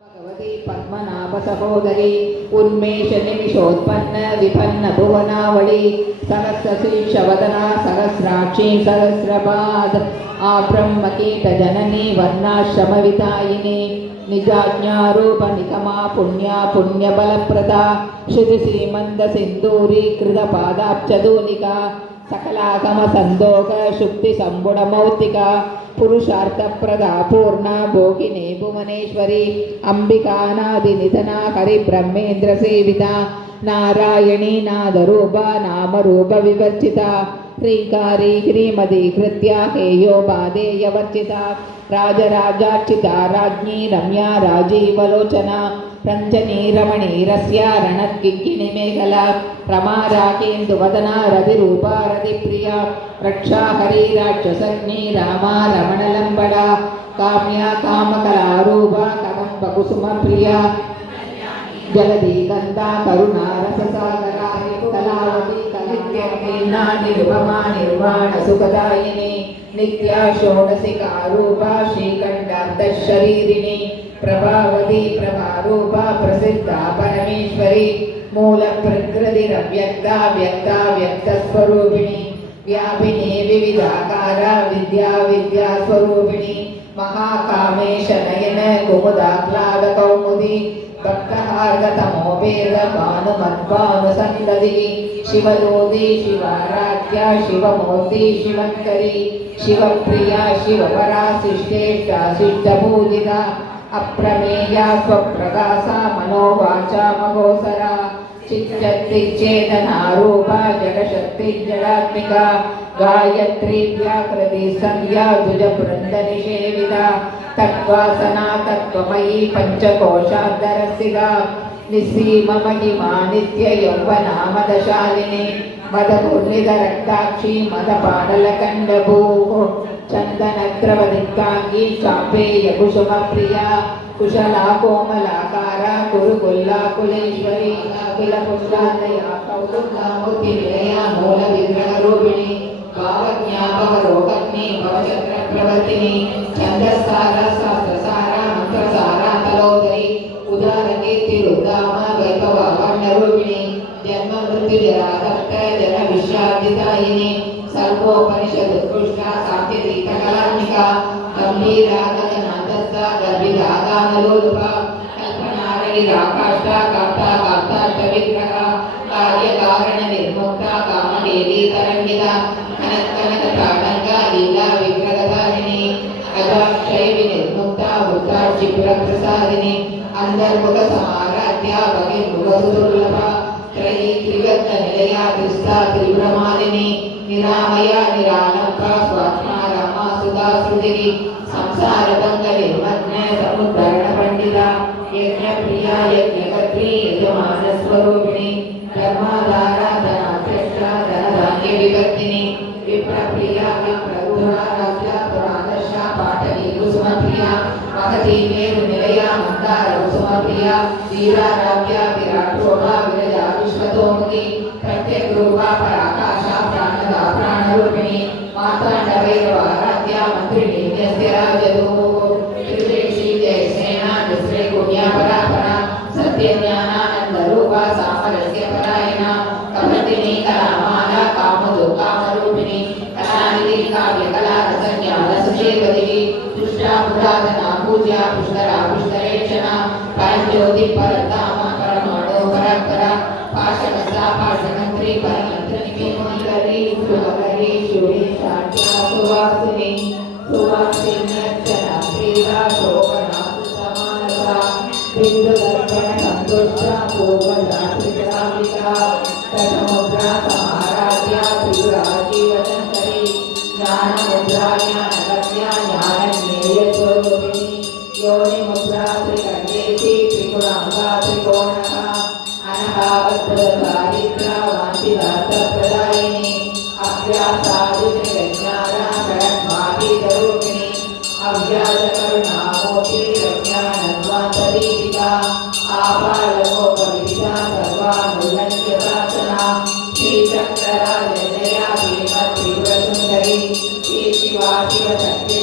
भगवती पद्मनाभ सहोदरी उन्मेष निमिषोत्पन्न विपन्न भुवनावली सहस्रशीर्षवदना सहस्राक्षी सहस्रपाद आब्रह्म कीट जननी वर्णाश्रम विधायिनी निजाज्ञारूप निगमा पुण्या पुण्यबलप्रदा श्रुति श्रीमंद सिंदूरी कृत पादाब्जधूलिका सकलागम संदोग शुक्ति संबुड़ मौक्तिका पुरुषार्थ प्रदा पूर्णा भोगिनी भुवनेश्वरी अंबिकानादि निधना हरि ब्रह्मेन्द्र सेविता नारायणी नादरूपा नामरूप विवर्जिता ह्रीकारी ह्रीमती कृत्या हेयो बाधेयवर्जिता राजराजार्चिता राज्ञी रम्या राजीवलोचना रंजनी रमणी रस्या रणत्किङ्किणी मेखला रमा राकेन्दुवदना रतिरूपा रतिप्रिया रक्षा हरि राक्षसग्नि रामा रमणलम्बडा काम्या कामकलारूपा कदम्बकुसुमप्रिया जलधि गंधा करुणा रससागरा कलावती कलित्यर्णा निरुपमा निर्वाण सुखदायिनी नित्या षोडशिका रूपा श्रीकण्ठार्धशरीरिणी प्रभावती प्रभारूपा प्रसिद्धा परमेश्वरी मूल प्रकृतिरव्यक्ता व्यक्ता व्यक्तस्वरूपिणी व्यापिनी विविधाकारा विद्या विद्यास्वरूपिणी महाकामेश नयन कुमुदाह्लाद कौमुदी भक्तहार्गतमोपेद भानुमद्भानुसन्दधि शिवलोदी शिवाराध्या शिवमूर्ति शिवङ्करी शिवप्रिया शिवपरा शिष्टेष्टा शिष्टपूजिता अप्रमेया स्वप्रकाशा मनोवाचा महोसरा चिच्चेदनारूपा जगशक्तिजडात्मिका गायत्री व्याकृति संध्या द्विजवृन्दनिषेविता तत्त्वासना तत्त्वमयी पंचकोशान्तरस्थिता निस्सीम महिमा नित्ययौवना मदशालिनी मदपूर्णितरक्ताक्षी मदपाटलकण्डभूः चन्दनद्रवदिक्काङ्गी चापेयकुसुमप्रिया कुशला कोमलाकारा कुरुकुल्ला कुलेश्वरी अखिलपुष्टालया कौतुकामूर्तिनिलया मूलविग्रहरूपिणी भावज्ञा भवरोगग्नि भवचक्रप्रवर्तिनी छन्दस्सारा शास्त्रसारा मंत्रसारा तलोदरी उदारकीर्तिरुद्दामा वैभवावर्णरूपिणी जन्म मृत्युजरादष्ट जन विश्रादितायिनी सर्वोपनिषदुत्कृष्टा साध्यतीतकलात्मिका गंभीरा गगनान्तस्था गर्भिदागानलोलुपा कल्पनारहिताकाष्ठा काष्ठा काष्ठाष्टविग्रहा कार्यकारण निर्मुक्ता कामदेवी तरंगिता कनककनकताटंका लीला विग्रहधारिणी अजाक्षय विनिर्मुक्ता वृत्ताक्षिप्रप्रसादिनी अंतर्मुख समाराध्या बहिर्मुख सुदुर्लभा त्रयी त्रिवत्न निलया त्रिस्ता त्रिब्रह्मादिनी निरामया निरालंबा स्वात्मा रमा सुधा श्रुतिः संसार भंग निर्मग्न समुद्धरण पंडिता यज्ञ प्रिया यज्ञकर्त्री यजमान स्वरूपिणी धर्माधारा धनाध्यक्षा धनधान्य विवर्तिनी विप्रप्रिया विप्रगुणा राजा पुरादर्शा पाटली कुसुमप्रिया महती मेरु निलया मंदार कुसुमप्रिया वीराराध्या विराटोभा विरजा विश्वतोमुखी प्रत्येक रूपा पराकाशा प्राणदा प्राणरूपिणी मातांडवैरवाराध्या मंत्रिणी न्यस्यराजदो त्रिदेशी जयसेना निस्रे पुण्या परापरा सत्यज्ञानानंद रूपा सामरस्य परायणा कमर्दिनी कलामाला कामदो कामरूपिणी कलानिधि काव्य कला रसज्ञान सुषेवदी दुष्टा पुरातना पूज्या पुष्करा पुष्करेक्षणा परज्योति परधामा परमाणु परात्परा पाशकसा पाशकंत्री परमंत्रिणी मोहिकरी सुभकरी शूरी शांत्या सुवासिनी सुवासिन्यर्चना प्रिया शोभना सुसमानता बिंदुदर्पण संतुष्टा पूर्वजा त्रिपुरांबिका तन्मुद्रा समाराध्या त्रिपुरा जीवनकरी ज्ञानमुद्रा ज्ञानगम्या ज्ञानज्ञेयस्वरूपिणी योनिमुद्रा त्रिकण्डेशी त्रिपुरांगा त्रिकोणः अनहावद्दारिद्रा वाञ्छितार्थप्रदायिनी अभ्यासादिज्ञाना षड्माभीतरूपिणी अव्याजकरुणामूर्ति रम्यानन्वान्तदीपिका आपालमोपविदिता सर्वानुल्लङ्घ्यशासना श्रीचक्रराजजया भीमत्रिपुरसुन्दरी श्री शिवा शिवशक्ति